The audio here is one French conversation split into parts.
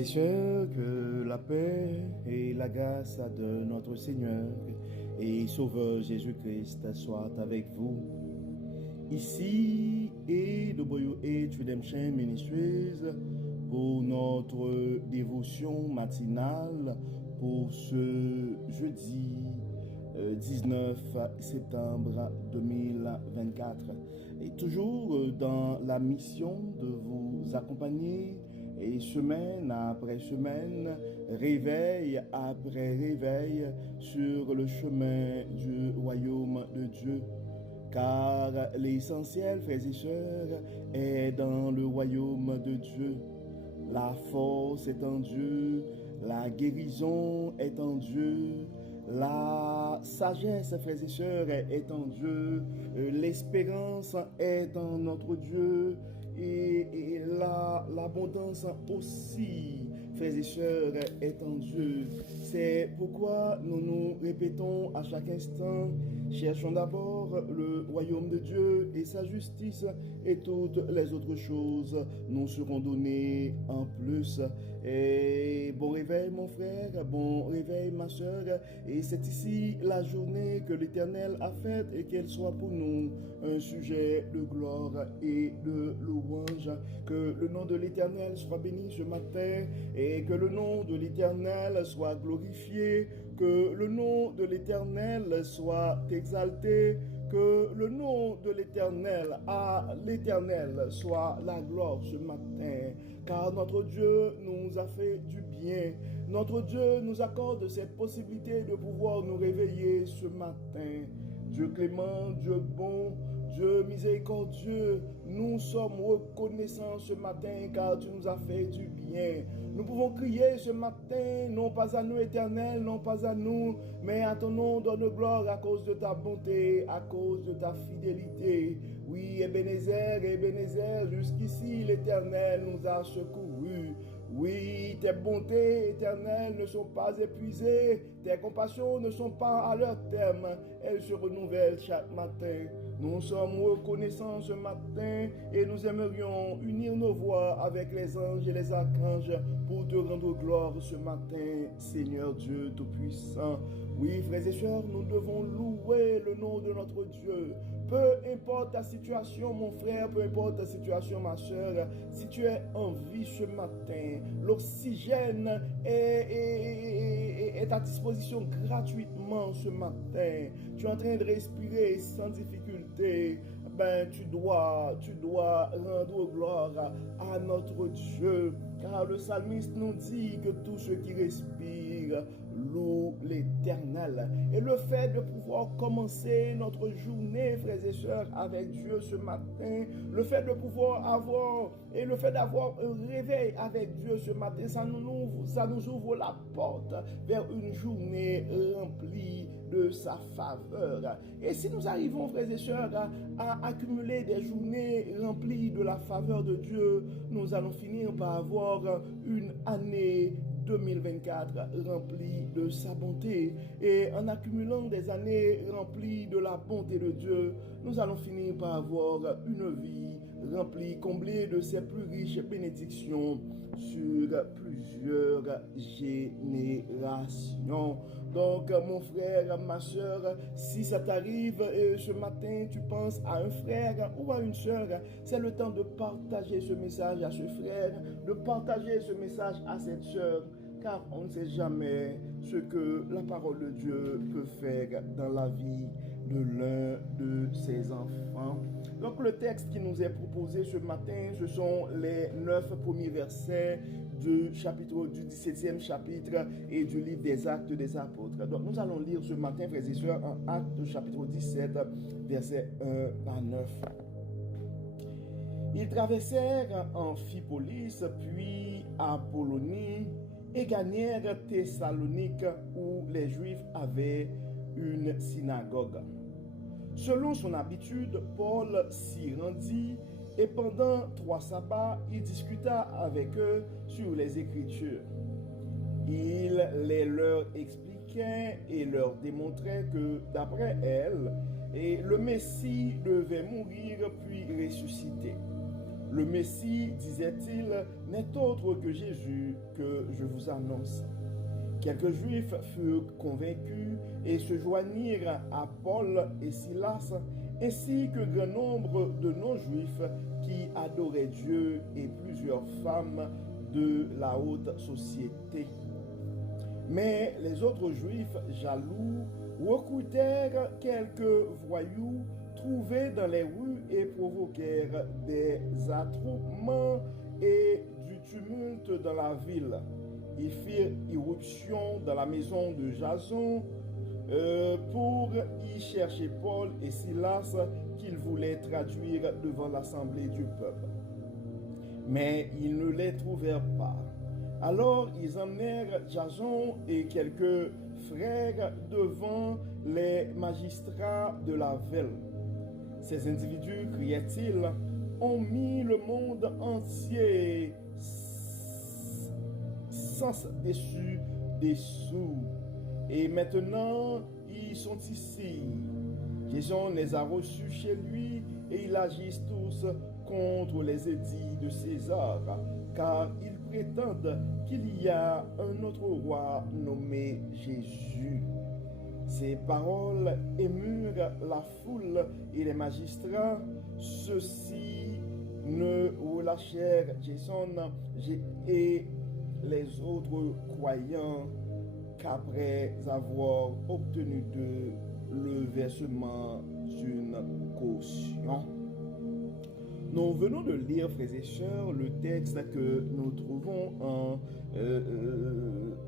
Frères et sœurs, que la paix et la grâce de notre Seigneur et Sauveur Jésus-Christ soient avec vous. Ici est WH Redemption Ministries pour notre dévotion matinale pour ce jeudi 19 septembre 2024. Et toujours dans la mission de vous accompagner et semaine après semaine, réveil après réveil sur le chemin du royaume de Dieu. Car l'essentiel, frères et sœurs, est dans le royaume de Dieu. La force est en Dieu, la guérison est en Dieu, la sagesse, frères et sœurs, est en Dieu, l'espérance est en notre Dieu, et l'abondance aussi, frères et sœurs, est en Dieu. C'est pourquoi nous nous répétons à chaque instant: cherchons d'abord le royaume de Dieu et sa justice, et toutes les autres choses nous seront données en plus. Et bon réveil mon frère, bon réveil ma sœur, et c'est ici la journée que l'Éternel a faite, et qu'elle soit pour nous un sujet de gloire et de louange. Que le nom de l'Éternel soit béni ce matin, et que le nom de l'Éternel soit glorifié, que le nom de l'Éternel soit exalté, que le nom de l'Éternel, à l'Éternel, soit la gloire ce matin, car notre Dieu nous a fait du bien. Notre Dieu nous accorde cette possibilité de pouvoir nous réveiller ce matin. Dieu clément, Dieu bon, Dieu miséricordieux, nous sommes reconnaissants ce matin car tu nous as fait du bien. Nous pouvons crier ce matin, non pas à nous Éternel, non pas à nous, mais à ton nom donne gloire à cause de ta bonté, à cause de ta fidélité. Oui, Ebenezer, Ebenezer, jusqu'ici l'Éternel nous a secourus. Oui, tes bontés éternelles ne sont pas épuisées, tes compassions ne sont pas à leur terme, elles se renouvellent chaque matin. Nous sommes reconnaissants ce matin et nous aimerions unir nos voix avec les anges et les archanges pour te rendre gloire ce matin, Seigneur Dieu Tout-Puissant. Oui, frères et sœurs, nous devons louer le nom de notre Dieu. Peu importe ta situation, mon frère, peu importe ta situation, ma soeur, si tu es en vie ce matin, l'oxygène est à disposition gratuitement ce matin. Tu es en train de respirer sans difficulté. Tu dois rendre gloire à notre Dieu. Car le psalmiste nous dit que tous ceux qui respirent louent l'Éternel. Et le fait de pouvoir commencer notre journée, frères et sœurs, avec Dieu ce matin, le fait de pouvoir avoir et le fait d'avoir un réveil avec Dieu ce matin, ça nous ouvre la porte vers une journée remplie de sa faveur. Et si nous arrivons, frères et sœurs, à accumuler des journées remplies de la faveur de Dieu, nous allons finir par avoir une année 2024 remplie de sa bonté. Et en accumulant des années remplies de la bonté de Dieu, nous allons finir par avoir une vie remplie, comblée de ses plus riches bénédictions sur plusieurs générations. Donc, mon frère, ma soeur, si ça t'arrive ce matin, tu penses à un frère ou à une soeur, c'est le temps de partager ce message à ce frère, de partager ce message à cette soeur, car on ne sait jamais ce que la parole de Dieu peut faire dans la vie de l'un de ses enfants. Donc le texte qui nous est proposé ce matin, ce sont les 9 premiers versets du 17e chapitre et du livre des Actes des Apôtres. Donc nous allons lire ce matin, frères et sœurs, en Actes chapitre 17, versets 1 à 9. Ils traversèrent Amphipolis, puis Apollonie, et gagnèrent Thessalonique, où les Juifs avaient une synagogue. Selon son habitude, Paul s'y rendit, et pendant 3 sabbats, il discuta avec eux sur les Écritures. Il les leur expliquait et leur démontrait que, d'après elles, le Messie devait mourir puis ressusciter. Le Messie, disait-il, n'est autre que Jésus que je vous annonce. Quelques Juifs furent convaincus et se joignirent à Paul et Silas, ainsi que grand nombre de non-juifs qui adoraient Dieu et plusieurs femmes de la haute société. Mais les autres Juifs jaloux recrutèrent quelques voyous trouvés dans les rues et provoquèrent des attroupements et du tumulte dans la ville. Ils firent irruption dans la maison de Jason pour y chercher Paul et Silas qu'ils voulaient traduire devant l'assemblée du peuple. Mais ils ne les trouvèrent pas. Alors ils emmenèrent Jason et quelques frères devant les magistrats de la ville. Ces individus, criaient-ils, ont mis le monde entier sans dessus. Et maintenant, ils sont ici. Jason les a reçus chez lui et ils agissent tous contre les édits de César, car ils prétendent qu'il y a un autre roi nommé Jésus. Ces paroles émurent la foule et les magistrats. Ceux-ci ne relâchèrent Jason et les autres croyants qu'après avoir obtenu d'eux le versement d'une caution. Nous venons de lire, frères et sœurs, le texte que nous trouvons en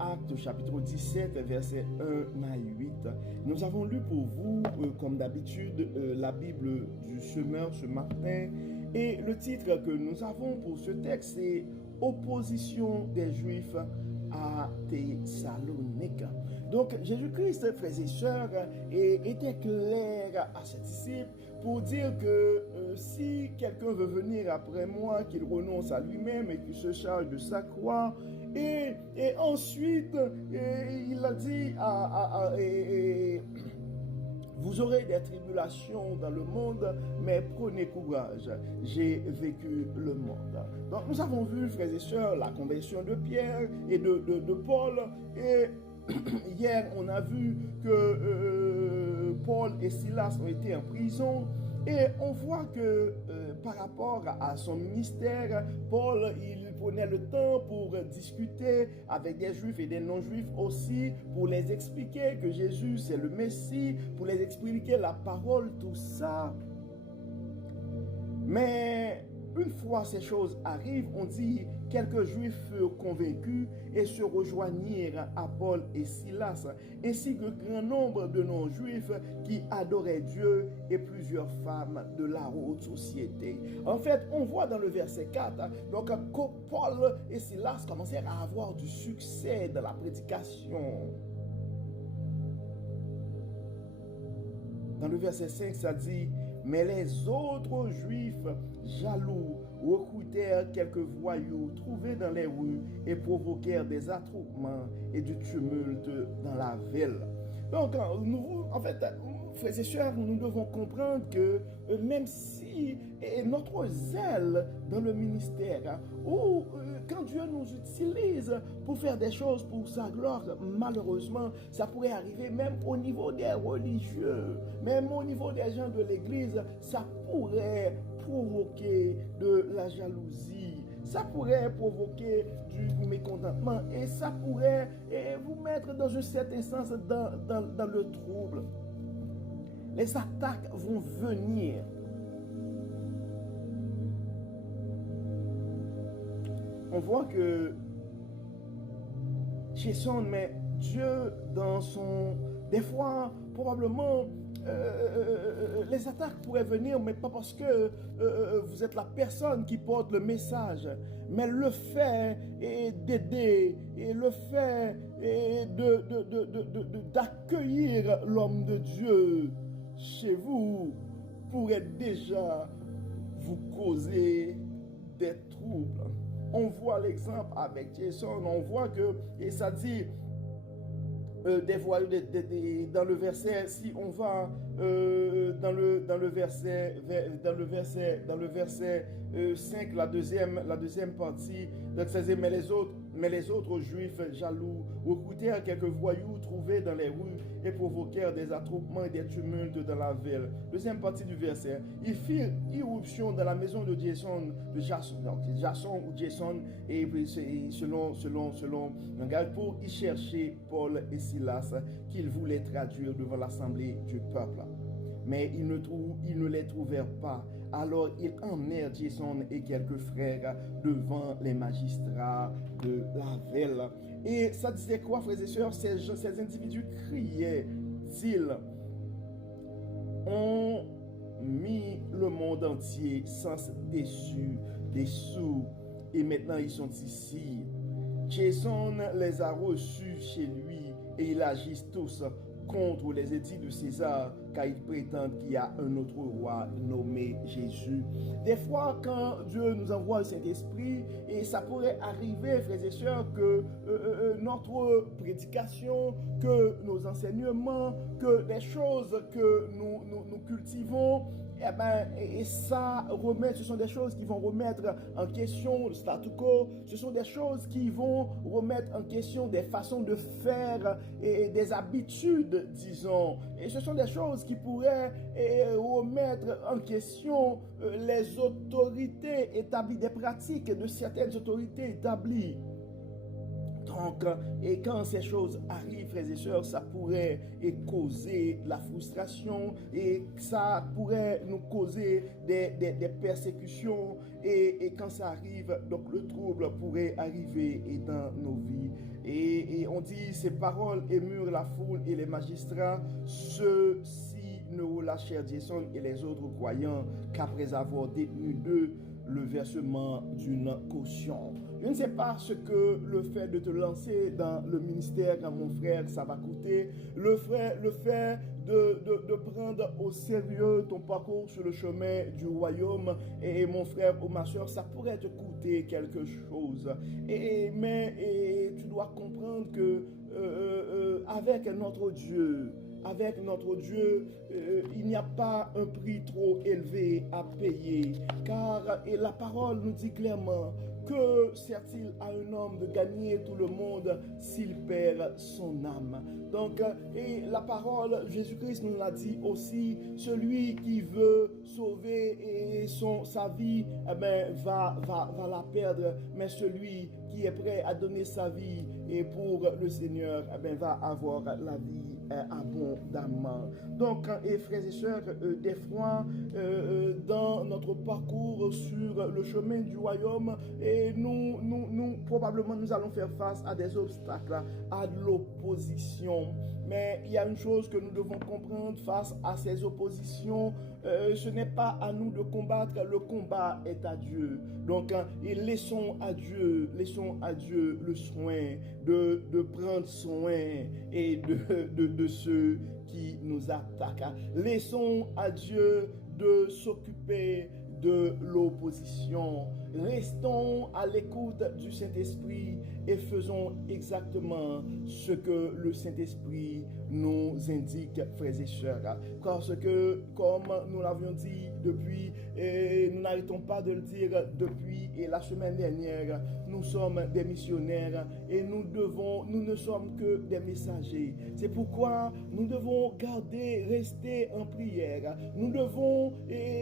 Actes chapitre 17, versets 1 à 8. Nous avons lu pour vous, comme d'habitude, la Bible du semeur ce matin. Et le titre que nous avons pour ce texte, c'est « Opposition des Juifs à Thessalonique ». Donc, Jésus-Christ, frères et sœurs, était clair à ses disciples pour dire que si quelqu'un veut venir après moi, qu'il renonce à lui-même et qu'il se charge de sa croix. Et ensuite, il a dit vous aurez des tribulations dans le monde, mais prenez courage, j'ai vécu le monde. Donc nous avons vu, frères et sœurs, la conversion de Pierre et de Paul. Et hier, on a vu que Paul et Silas ont été en prison. Et on voit que par rapport à son ministère, Paul, il prenait le temps pour discuter avec des juifs et des non-juifs aussi, pour les expliquer que Jésus c'est le Messie, pour les expliquer la parole, tout ça. Mais une fois ces choses arrivent, on dit quelques juifs furent convaincus et se rejoignirent à Paul et Silas, ainsi que grand nombre de non-juifs qui adoraient Dieu et plusieurs femmes de la haute société. En fait, on voit dans le verset 4, donc que Paul et Silas commencèrent à avoir du succès dans la prédication. Dans le verset 5, ça dit « Mais les autres Juifs jaloux recrutèrent quelques voyous trouvés dans les rues et provoquèrent des attroupements et du tumulte dans la ville. » Donc, nous, en fait, frères et sœurs, nous devons comprendre que même si notre zèle dans le ministère, ou quand Dieu nous utilise pour faire des choses pour sa gloire, malheureusement, ça pourrait arriver même au niveau des religieux, même au niveau des gens de l'église, ça pourrait provoquer de la jalousie, ça pourrait provoquer du mécontentement et ça pourrait vous mettre dans un certain sens dans le trouble. Les attaques vont venir. On voit que Jason, mais Dieu dans son... Des fois, probablement, les attaques pourraient venir, mais pas parce que vous êtes la personne qui porte le message, mais le fait d'aider et le fait d'accueillir l'homme de Dieu chez vous pourrait déjà vous causer des troubles. On voit l'exemple avec Jason, on voit que, et ça dit, des voyous dans le verset, si on va dans le verset 5, la deuxième partie. Donc, ça dit, mais les autres juifs jaloux recrutèrent quelques voyous trouvés dans les rues et provoquèrent des attroupements et des tumultes dans la ville. Deuxième partie du verset. Ils firent irruption dans la maison de Jason, et selon pour y chercher Paul et Silas, qu'ils voulaient traduire devant l'assemblée du peuple. Mais ils ne les trouvèrent pas. Alors ils emmenèrent Jason et quelques frères devant les magistrats de la ville. Et ça disait quoi, frères et sœurs? Ces individus criaient-ils ont mis le monde entier sans dessous, et maintenant ils sont ici. Jason les a reçus chez lui et ils agissent tous contre les édits de César, car ils prétendent qu'il y a un autre roi nommé Jésus. Des fois, quand Dieu nous envoie le Saint-Esprit, et ça pourrait arriver, frères et sœurs, que notre prédication, que nos enseignements, que les choses que nous cultivons, et ça ce sont des choses qui vont remettre en question le statu quo, ce sont des choses qui vont remettre en question des façons de faire et des habitudes, disons, et ce sont des choses qui pourraient remettre en question les autorités établies, des pratiques de certaines autorités établies. Donc, et quand ces choses arrivent, frères et sœurs, ça pourrait causer la frustration et ça pourrait nous causer des persécutions. Et quand ça arrive, donc le trouble pourrait arriver dans nos vies. Et on dit, ces paroles émurent la foule et les magistrats, ceux-ci ne relâchèrent Jason et les autres croyants qu'après avoir détenu d'eux le versement d'une caution. Je ne sais pas ce que le fait de te lancer dans le ministère, mon frère, ça va coûter. Le fait de prendre au sérieux ton parcours sur le chemin du royaume, et mon frère ou ma soeur, ça pourrait te coûter quelque chose. Mais tu dois comprendre que avec notre Dieu, il n'y a pas un prix trop élevé à payer. Car la parole nous dit clairement, que sert-il à un homme de gagner tout le monde s'il perd son âme? Donc, et la parole, Jésus-Christ nous l'a dit aussi, celui qui veut sauver sa vie, va la perdre. Mais celui qui est prêt à donner sa vie et pour le Seigneur, va avoir la vie abondamment. Donc, frères et sœurs, des fois, dans notre parcours sur le chemin du royaume, et nous probablement nous allons faire face à des obstacles, à de l'opposition. Mais il y a une chose que nous devons comprendre face à ces oppositions, ce n'est pas à nous de combattre, le combat est à Dieu. Donc, et laissons à Dieu le soin de prendre soin et de ceux qui nous attaquent. Laissons à Dieu de s'occuper de l'opposition. Restons à l'écoute du Saint-Esprit et faisons exactement ce que le Saint-Esprit nous indique, frères et sœurs. Parce que, comme nous l'avions dit depuis, et nous n'arrêtons pas de le dire depuis et la semaine dernière, nous sommes des missionnaires et nous ne sommes que des messagers. C'est pourquoi nous devons rester en prière. Nous devons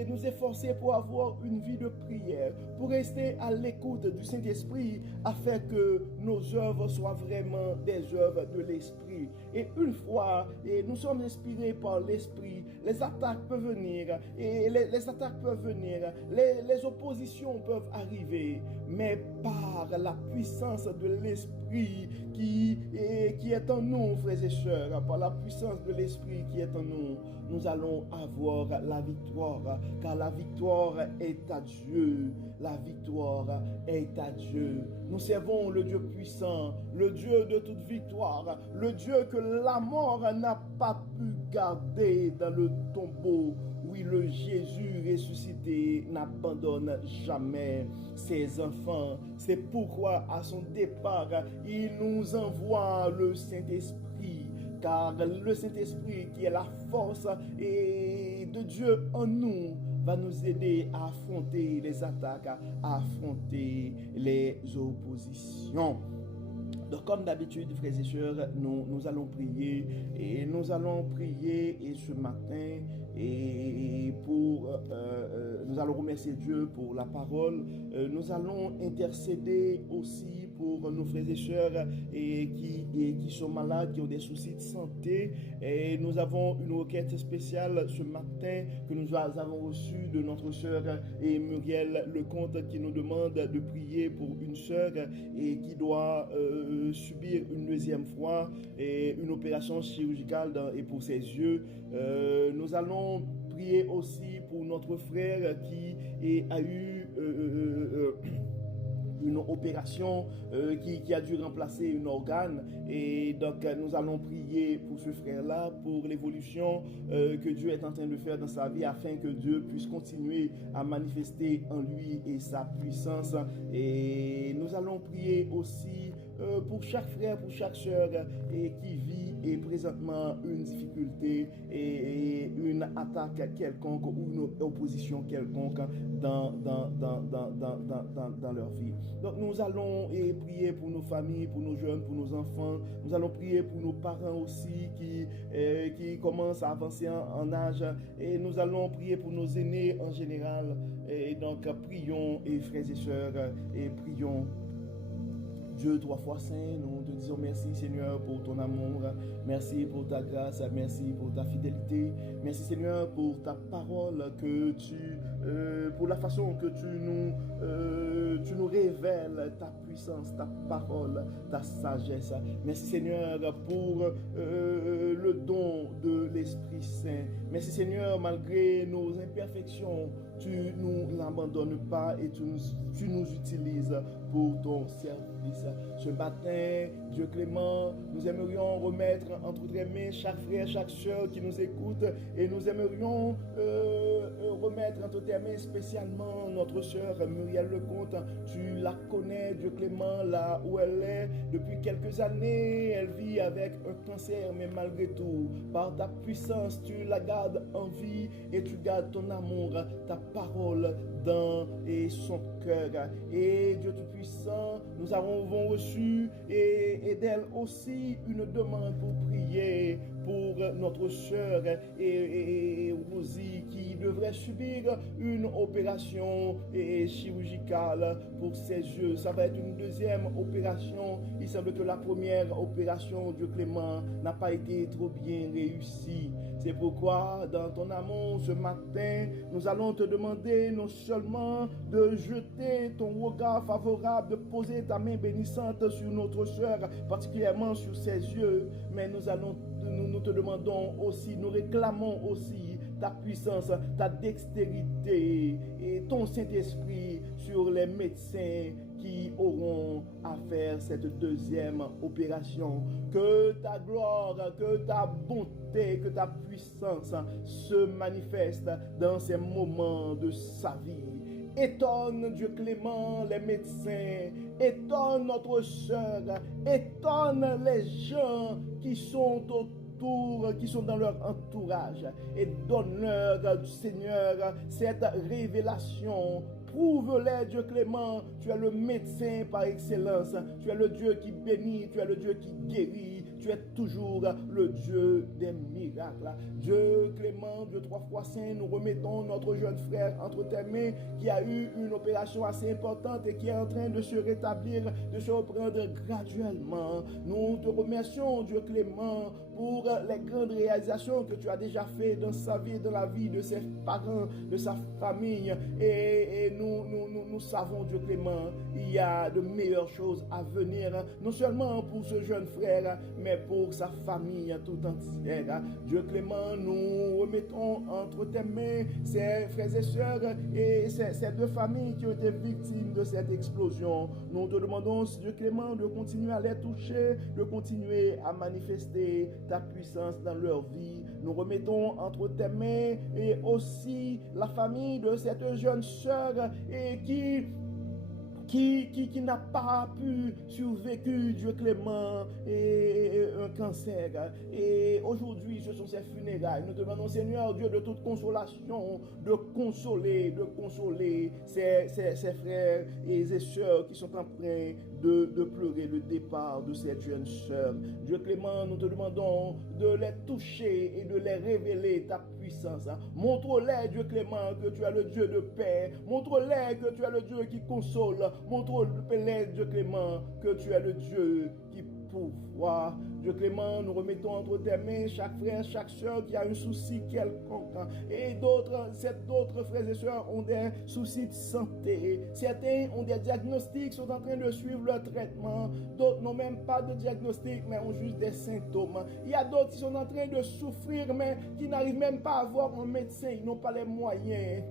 nous efforcer pour avoir une vie de prière, pour rester à l'écoute du Saint-Esprit afin que nos œuvres soient vraiment des œuvres de l'Esprit. Et une fois nous sommes inspirés par l'Esprit, les attaques peuvent venir, et les attaques peuvent venir, les oppositions peuvent arriver, mais par la puissance de l'Esprit qui est en nous, frères et sœurs, par la puissance de l'Esprit qui est en nous, nous allons avoir la victoire, car la victoire est à Dieu. La victoire est à Dieu. Nous servons le Dieu puissant, le Dieu de toute victoire, le Dieu que la mort n'a pas pu garder dans le tombeau. Oui, le Jésus ressuscité n'abandonne jamais ses enfants. C'est pourquoi à son départ, il nous envoie le Saint-Esprit car le Saint-Esprit qui est la force et de Dieu en nous va nous aider à affronter les attaques, à affronter les oppositions. Donc, comme d'habitude, frères et sœurs, nous allons prier et ce matin et nous allons remercier Dieu pour la parole. Nous allons intercéder aussi pour nos frères et sœurs qui sont malades, qui ont des soucis de santé. Et nous avons une requête spéciale ce matin que nous avons reçue de notre sœur Muriel Lecomte qui nous demande de prier pour une sœur et qui doit subir une deuxième fois une opération chirurgicale et pour ses yeux. Nous allons prier aussi pour notre frère qui a eu une opération qui a dû remplacer un organe, et donc nous allons prier pour ce frère-là, pour l'évolution que Dieu est en train de faire dans sa vie, afin que Dieu puisse continuer à manifester en lui et sa puissance. Et nous allons prier aussi pour chaque frère, pour chaque sœur qui vit et présentement une difficulté et une attaque quelconque ou une opposition quelconque dans leur vie. Donc nous allons prier pour nos familles, pour nos jeunes, pour nos enfants. Nous allons prier pour nos parents aussi qui commencent à avancer en âge, et nous allons prier pour nos aînés en général. Et donc prions, et frères et sœurs, et prions. Dieu, 3 fois saint, nous te disons merci Seigneur pour ton amour, merci pour ta grâce, merci pour ta fidélité, merci Seigneur pour ta parole, pour la façon que tu nous révèles ta puissance, ta parole, ta sagesse. Merci Seigneur pour le don de l'Esprit Saint. Merci Seigneur, malgré nos imperfections, tu nous l'abandonnes pas et tu nous utilises pour ton service. Ce matin, Dieu clément, nous aimerions remettre entre tes mains chaque frère, chaque sœur qui nous écoute, et nous aimerions remettre entre tes mains spécialement notre sœur Muriel Lecomte. Tu la connais, Dieu clément, là où elle est depuis quelques années. Elle vit avec un cancer, mais malgré tout, par ta puissance, tu la gardes en vie et tu gardes ton amour, ta parole dans son cœur. Et Dieu Tout-Puissant, nous avons reçu et d'elle aussi une demande pour prier pour notre sœur et Rosie qui devrait subir une opération chirurgicale pour ses yeux. Ça va être une deuxième opération. Il semble que la première opération, Dieu clément, n'a pas été trop bien réussie. C'est pourquoi, dans ton amour, ce matin, nous allons te demander non seulement de jeter ton regard favorable, de poser ta main bénissante sur notre sœur, particulièrement sur ses yeux, mais nous te demandons aussi, nous réclamons aussi ta puissance, ta dextérité et ton Saint-Esprit sur les médecins qui auront à faire cette deuxième opération. Que ta gloire, que ta bonté, que ta puissance se manifeste dans ces moments de sa vie. Étonne, Dieu clément, les médecins, étonne notre sœur, étonne les gens qui sont autour, qui sont dans leur entourage, et donne-leur, Seigneur, cette révélation. Prouve-les, Dieu clément, tu es le médecin par excellence, tu es le Dieu qui bénit, tu es le Dieu qui guérit, tu es toujours le Dieu des miracles. Dieu clément, Dieu 3 fois saint, nous remettons notre jeune frère entre tes mains qui a eu une opération assez importante et qui est en train de se rétablir, de se reprendre graduellement. Nous te remercions, Dieu clément, pour les grandes réalisations que tu as déjà fait dans sa vie, dans la vie de ses parents, de sa famille. Et nous savons, Dieu clément, il y a de meilleures choses à venir, non seulement pour ce jeune frère, mais pour sa famille tout entière. Dieu clément, nous remettons entre tes mains ses frères et sœurs et ces deux familles qui ont été victimes de cette explosion. Nous te demandons, Dieu clément, de continuer à les toucher, de continuer à manifester ta puissance dans leur vie. Nous remettons entre tes mains et aussi la famille de cette jeune sœur et qui qui n'a pas pu survécu, Dieu clément, et un cancer. Et aujourd'hui, ce sont ses funérailles. Nous te demandons, Seigneur, Dieu de toute consolation, de consoler ses frères et ses sœurs qui sont en train de pleurer le départ de cette jeune sœur. Dieu clément, nous te demandons de les toucher et de les révéler ta puissance. Montre-les, Dieu clément, que tu es le Dieu de paix. Montre-les que tu es le Dieu qui console. Montre-les, Dieu clément, que tu es le Dieu qui pourvoit. Dieu clément, nous remettons entre tes mains chaque frère, chaque soeur qui a un souci quelconque. Et d'autres frères et sœurs ont des soucis de santé. Certains ont des diagnostics, sont en train de suivre leur traitement. D'autres n'ont même pas de diagnostic, mais ont juste des symptômes. Il y a d'autres qui sont en train de souffrir, mais qui n'arrivent même pas à voir un médecin. Ils n'ont pas les moyens.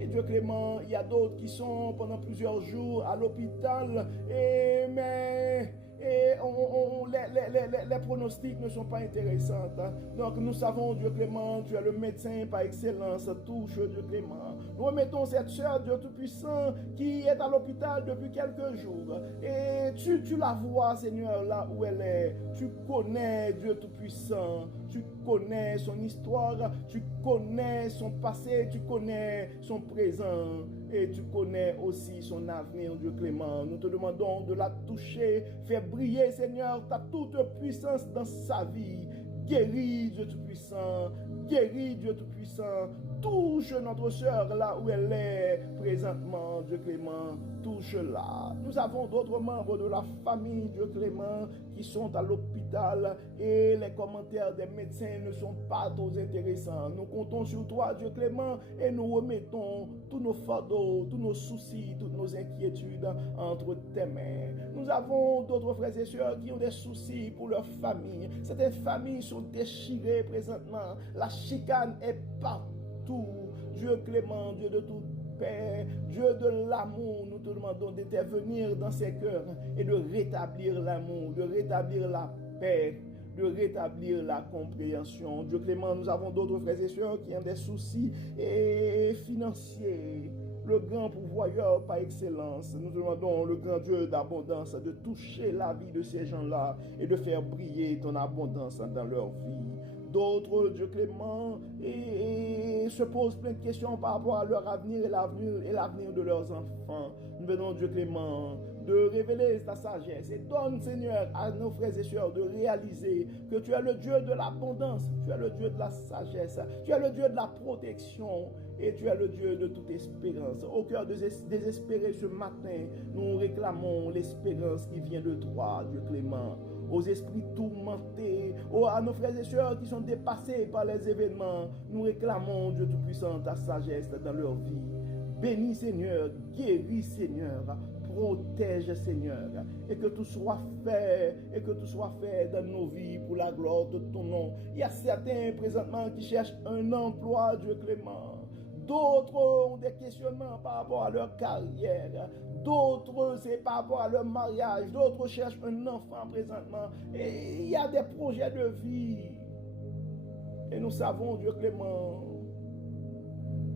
Et Dieu clément, il y a d'autres qui sont pendant plusieurs jours à l'hôpital, mais les pronostics ne sont pas intéressants. Donc nous savons, Dieu clément, tu es le médecin par excellence. Touche, Dieu clément. Nous remettons cette sœur, Dieu Tout-Puissant, qui est à l'hôpital depuis quelques jours. Et tu la vois, Seigneur, là où elle est. Tu connais, Dieu Tout-Puissant. Tu connais son histoire. Tu connais son passé. Tu connais son présent. Et tu connais aussi son avenir, Dieu clément. Nous te demandons de la toucher. Fais briller, Seigneur, ta toute puissance dans sa vie. Guéris, Dieu Tout-Puissant. Guéris, Dieu Tout-Puissant. Touche notre sœur là où elle est présentement, Dieu clément. Touche-la. Nous avons d'autres membres de la famille, Dieu clément, qui sont à l'hôpital et les commentaires des médecins ne sont pas trop intéressants. Nous comptons sur toi, Dieu clément, et nous remettons tous nos fardeaux, tous nos soucis, toutes nos inquiétudes entre tes mains. Nous avons d'autres frères et sœurs qui ont des soucis pour leur famille. Certaines familles sont déchirées présentement. La chicane est partout. Dieu clément, Dieu de toute paix, Dieu de l'amour, nous te demandons d'intervenir dans ces cœurs et de rétablir l'amour, de rétablir la paix, de rétablir la compréhension. Dieu clément, nous avons d'autres frères et sœurs qui ont des soucis financiers. Le grand pourvoyeur par excellence, nous demandons le grand Dieu d'abondance de toucher la vie de ces gens-là et de faire briller ton abondance dans leur vie. D'autres, Dieu clément, et se posent plein de questions par rapport à leur avenir et l'avenir de leurs enfants. Nous venons, Dieu clément, de révéler ta sagesse et donne, Seigneur, à nos frères et sœurs de réaliser que tu es le Dieu de l'abondance, tu es le Dieu de la sagesse, tu es le Dieu de la protection et tu es le Dieu de toute espérance. Au cœur désespéré ce matin, nous réclamons l'espérance qui vient de toi, Dieu clément. Aux esprits tourmentés, à nos frères et sœurs qui sont dépassés par les événements, nous réclamons, Dieu Tout-Puissant, ta sagesse dans leur vie. Bénis, Seigneur, guéris, Seigneur, protège, Seigneur, et que tout soit fait dans nos vies pour la gloire de ton nom. Il y a certains présentement qui cherchent un emploi, Dieu clément. D'autres ont des questionnements par rapport à leur carrière. D'autres, c'est par rapport à leur mariage. D'autres cherchent un enfant présentement. Et il y a des projets de vie. Et nous savons, Dieu clément,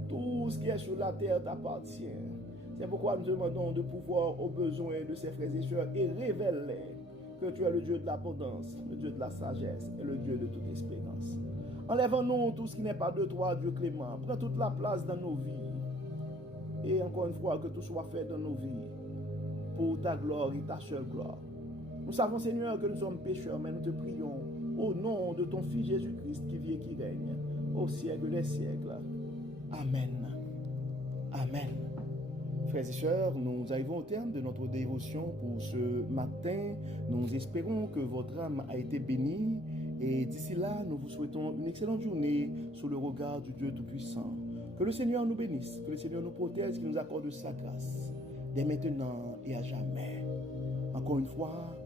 tout ce qui est sur la terre t'appartient. C'est pourquoi nous demandons de pouvoir aux besoins de ces frères et sœurs et révèle que tu es le Dieu de l'abondance, le Dieu de la sagesse et le Dieu de toute espérance. Enlève-nous tout ce qui n'est pas de toi, Dieu clément. Prends toute la place dans nos vies. Et encore une fois, que tout soit fait dans nos vies pour ta gloire et ta seule gloire. Nous savons, Seigneur, que nous sommes pécheurs, mais nous te prions au nom de ton Fils Jésus-Christ qui vit et qui règne au siècle des siècles. Amen. Amen. Frères et sœurs, nous arrivons au terme de notre dévotion pour ce matin. Nous espérons que votre âme a été bénie. Et d'ici là, nous vous souhaitons une excellente journée sous le regard du Dieu Tout-Puissant. Que le Seigneur nous bénisse, que le Seigneur nous protège, qu'il nous accorde sa grâce, dès maintenant et à jamais. Encore une fois,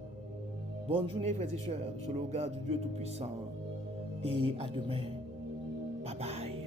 bonne journée, frères et sœurs, sous le regard du Dieu Tout-Puissant. Et à demain. Bye bye.